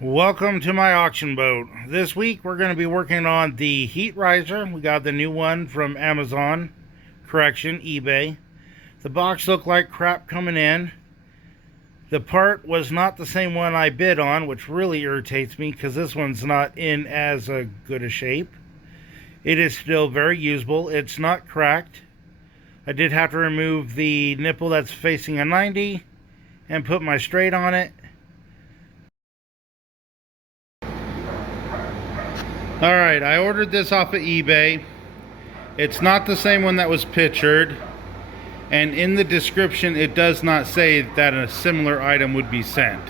Welcome to my auction boat. This week we're going to be working on the heat riser. We got the new one from Amazon, correction, eBay. The box looked like crap coming in. The part was not the same one I bid on, which really irritates me because this one's not in as good a shape. It is still very usable. It's not cracked. I did have to remove the nipple that's facing a 90 and put my straight on it. Alright, I ordered this off of eBay. It's not the same one that was pictured. And in the description, it does not say that a similar item would be sent.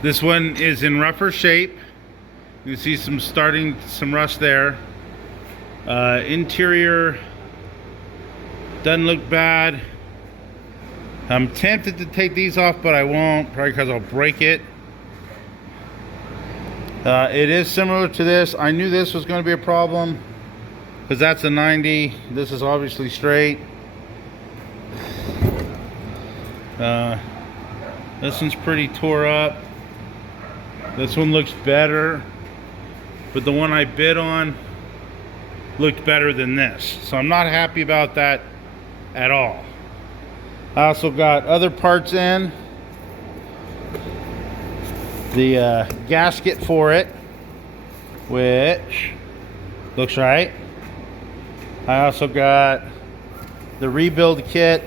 This one is in rougher shape. You can see some rust there. Interior doesn't look bad. I'm tempted to take these off, but I won't, probably because I'll break it. It is similar to this. I knew this was going to be a problem because that's a 90. This is obviously straight. This one's pretty tore up. This one looks better, but the one I bid on looked better than this. So I'm not happy about that at all. I also got other parts in. The gasket for it, which looks right. I also got the rebuild kit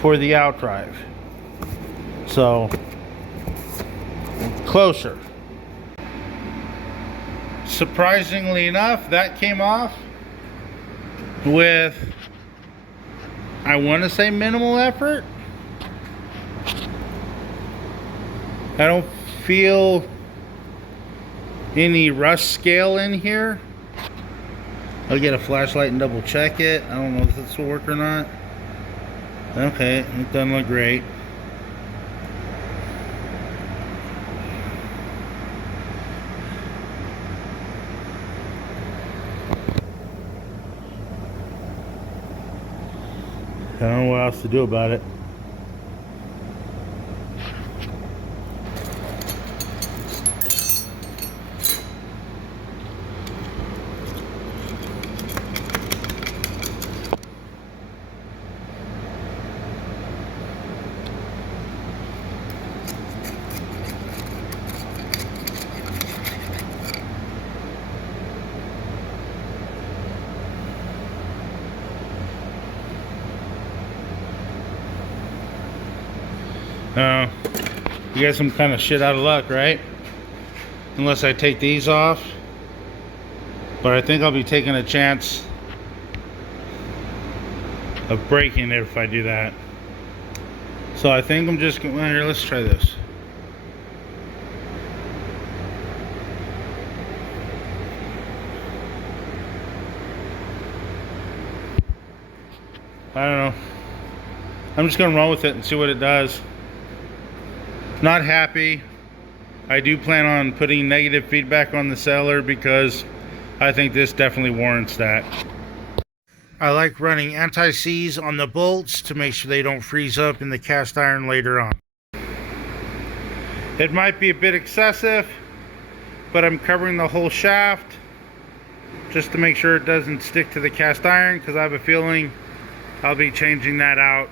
for the outdrive. So closer. Surprisingly enough, that came off with, I want to say, minimal effort. I don't feel any rust scale in here. I'll get a flashlight and double check it. I don't know if this will work or not. Okay, it doesn't look great. I don't know what else to do about it. You guys some kind of shit out of luck, right? Unless I take these off. But I think I'll be taking a chance of breaking it if I do that. So I think I'm just going, well, here, let's try this. I don't know. I'm just going to run with it and see what it does. Not happy. I do plan on putting negative feedback on the seller because I think this definitely warrants that. I like running anti-seize on the bolts to make sure they don't freeze up in the cast iron later on. It might be a bit excessive, but I'm covering the whole shaft just to make sure it doesn't stick to the cast iron, because I have a feeling I'll be changing that out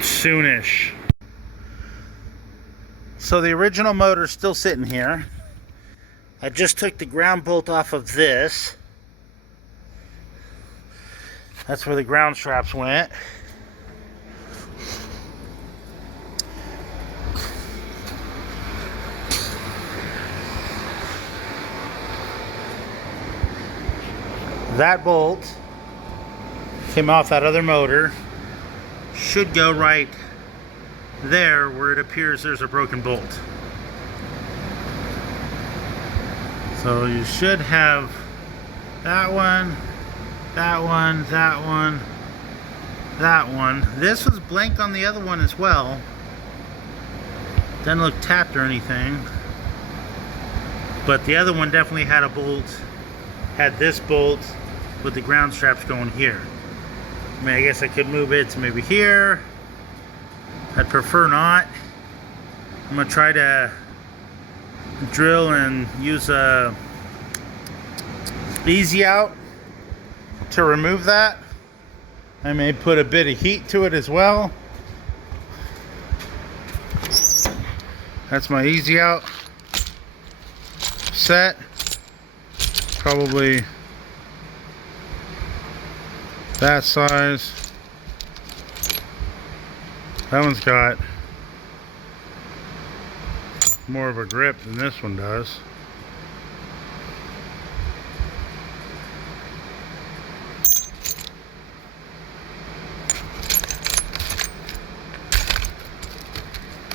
soonish. So the original motor's still sitting here. I just took the ground bolt off of this. That's where the ground straps went. That bolt came off that other motor. Should go right there where it appears there's a broken bolt. So you should have that one, that one, that one, that one. This was blank on the other one as well. Doesn't look tapped or anything. But the other one definitely had a bolt, had this bolt with the ground straps going here. I mean, I guess I could move it to maybe here. I'd prefer not. I'm going to try to drill and use a easy out to remove that. I may put a bit of heat to it as well. That's my easy out set. Probably that size. That one's got more of a grip than this one does.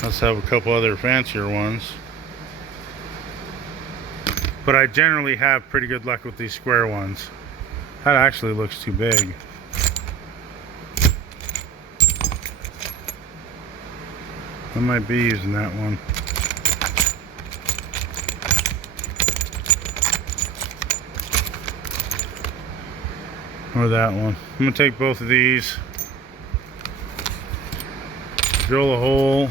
Let's have a couple other fancier ones. But I generally have pretty good luck with these square ones. That actually looks too big. I might be using that one. Or that one. I'm going to take both of these, drill a hole,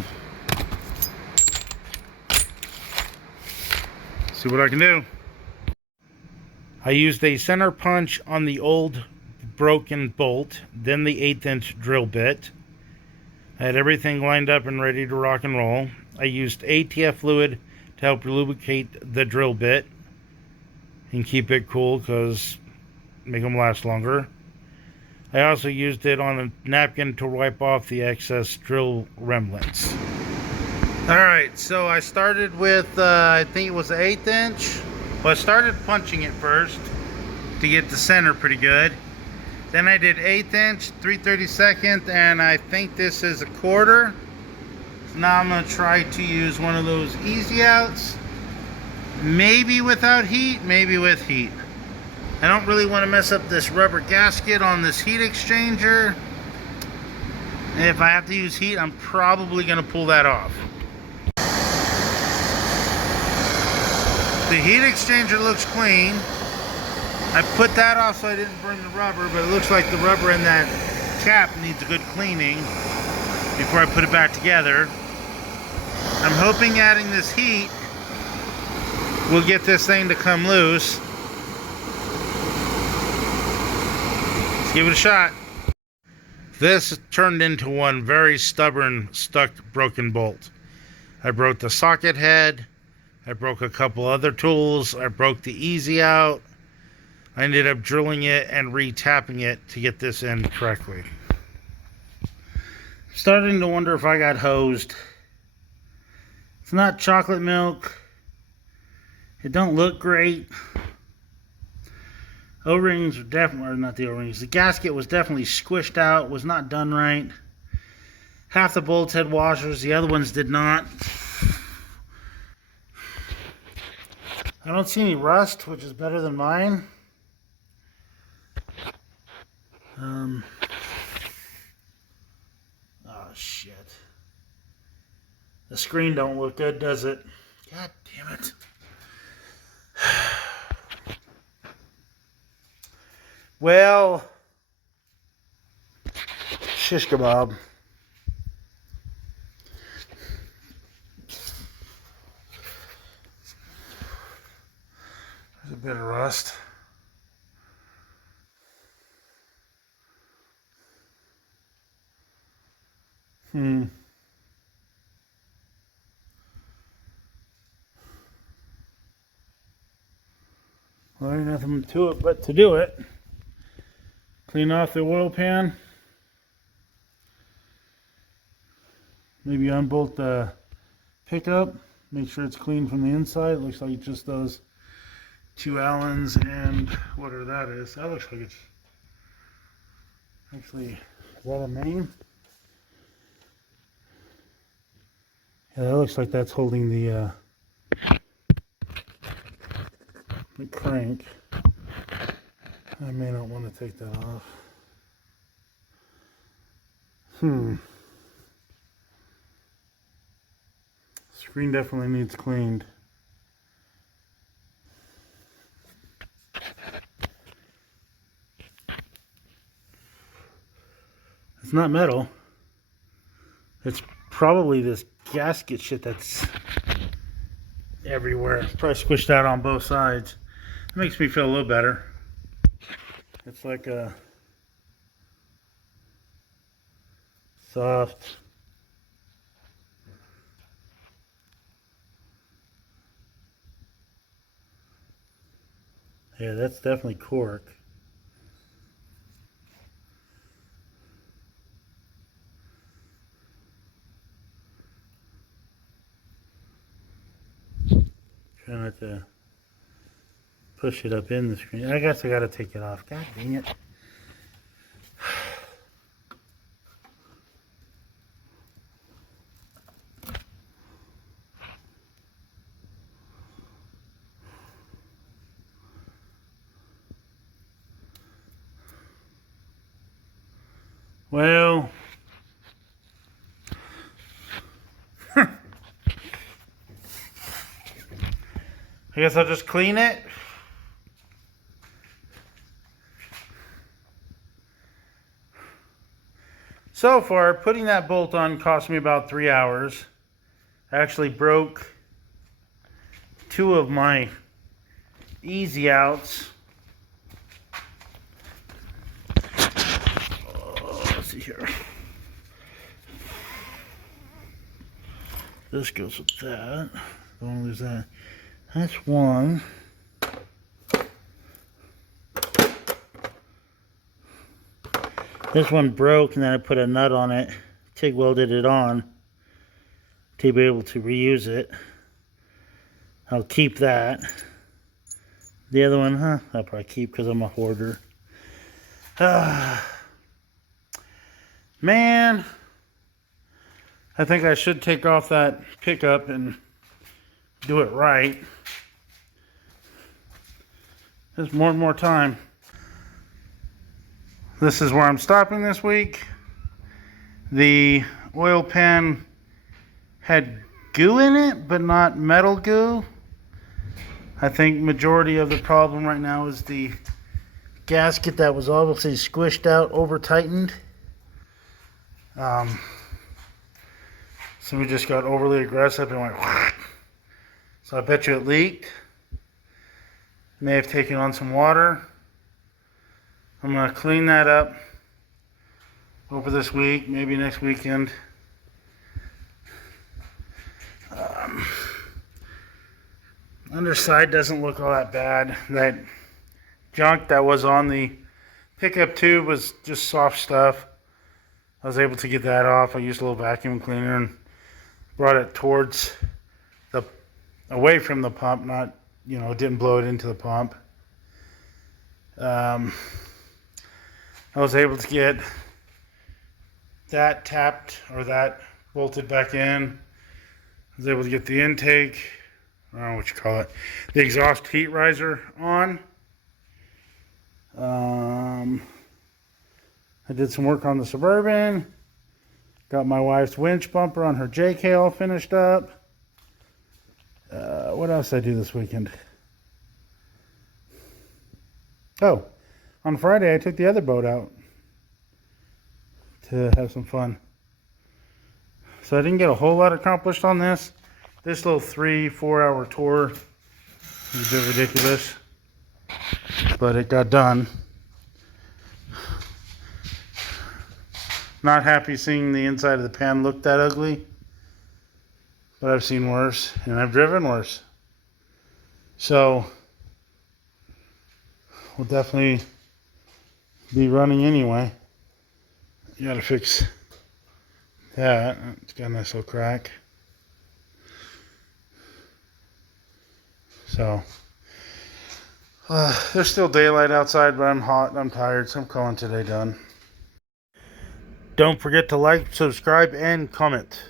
see what I can do. I used a center punch on the old broken bolt, then the 1/8 inch drill bit. I had everything lined up and ready to rock and roll. I used ATF fluid to help lubricate the drill bit and keep it cool, because make them last longer. I also used it on a napkin to wipe off the excess drill remnants. Alright, so I started with, I think it was an 1/8 inch. Well, I started punching it first to get the center pretty good. Then I did 1/8 inch, 3/32, and I think this is a 1/4. So now I'm going to try to use one of those easy outs. Maybe without heat, maybe with heat. I don't really want to mess up this rubber gasket on this heat exchanger. And if I have to use heat, I'm probably going to pull that off. The heat exchanger looks clean. I put that off so I didn't burn the rubber, but it looks like the rubber in that cap needs a good cleaning before I put it back together. I'm hoping adding this heat will get this thing to come loose. Let's give it a shot. This turned into one very stubborn, stuck, broken bolt. I broke the socket head. I broke a couple other tools. I broke the easy out. I ended up drilling it and re-tapping it to get this in correctly. Starting to wonder if I got hosed. It's not chocolate milk. It don't look great. O-rings were definitely, or not the O-rings, the gasket was definitely squished out, was not done right. Half the bolts had washers, the other ones did not. I don't see any rust, which is better than mine. Oh shit. The screen don't look good, does it? God damn it. Well, shish kebab. There's a bit of rust. Well, ain't nothing to it but to do it. Clean off the oil pan. Maybe unbolt the pickup. Make sure it's clean from the inside. It looks like just those 2 Allens and whatever that is. That looks like it's actually, is that a main? Yeah, that looks like that's holding the crank. I may not want to take that off. Screen definitely needs cleaned. It's not metal. It's probably this gasket shit that's everywhere. Probably squished out on both sides. It makes me feel a little better. It's like a soft. Yeah, that's definitely cork. Try not to push it up in the screen. I guess I gotta take it off. God dang it. Well, I guess I'll just clean it. So far, putting that bolt on cost me about 3 hours. I actually broke 2 of my easy outs. Let's see here. This goes with that. Don't lose that. That's one. This one broke, and then I put a nut on it. TIG welded it on to be able to reuse it. I'll keep that. The other one, I'll probably keep because I'm a hoarder. Man, I think I should take off that pickup and do it right. There's more and more time. This is where I'm stopping this week. The oil pan had goo in it, but not metal goo. I think majority of the problem right now is the gasket that was obviously squished out, over tightened. So we just got overly aggressive and went. So I bet you it leaked. May have taken on some water. I'm going to clean that up over this week, maybe next weekend. Underside doesn't look all that bad. That junk that was on the pickup tube was just soft stuff. I was able to get that off. I used a little vacuum cleaner and brought it towards away from the pump, not, didn't blow it into the pump. I was able to get that tapped, or that bolted back in. I was able to get the intake, I don't know what you call it, the exhaust heat riser on. I did some work on the Suburban. Got my wife's winch bumper on her JK all finished up. What else did I do this weekend? Oh, on Friday I took the other boat out to have some fun. So I didn't get a whole lot accomplished on this. This little 3-4 hour tour is a bit ridiculous, but it got done. Not happy seeing the inside of the pan look that ugly, but I've seen worse, and I've driven worse. So we'll definitely be running anyway. You gotta fix that. It's got a nice little crack. So there's still daylight outside, but I'm hot and I'm tired, so I'm calling today done. Don't forget to like, subscribe, and comment.